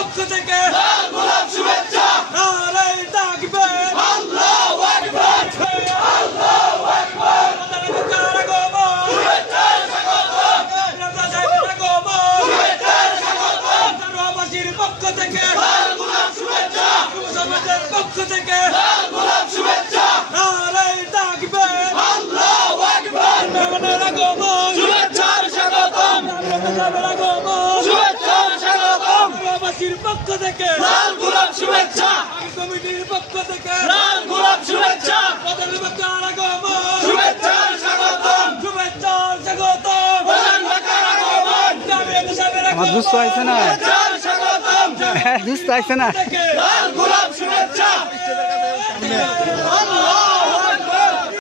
পক্ষ থেকে লাল গোলাপ শুভেচ্ছা নারায়ে তাকবীর আল্লাহু আকবার আল্লাহু আকবার প্রধানমন্ত্রীর আগমন শুভেচ্ছার স্বাগতম নেতা সাহেবের আগমন শুভেচ্ছার স্বাগতম সর্ববাসীর পক্ষ থেকে লাল গোলাপ শুভেচ্ছা যুব সমাজের পক্ষ থেকে লাল গোলাপ শুভেচ্ছা নারায়ে তাকবীর আল্লাহু আকবার মেহমানের আগমন শুভেচ্ছার স্বাগতম নেতা সাহেবের আগমন শুভেচ্ছার স্বাগতম সর্ববাসীর পক্ষ থেকে লাল গোলাপ শুভেচ্ছা আগে কমিটির পক্ষ থেকে লাল গোলাপ শুভেচ্ছা প্রধানমন্ত্রীর আগমন শুভেচ্ছার স্বাগতম শুভেচ্ছার স্বাগতম প্রধান ঢাকার আগমন নেতা সাহেবের আমার আগমন দুস্থ আইছে না শুভেচ্ছার স্বাগতম দুস্থ আইছে না থেকে লাল গোলাপ শুভেচ্ছা আল্লাহু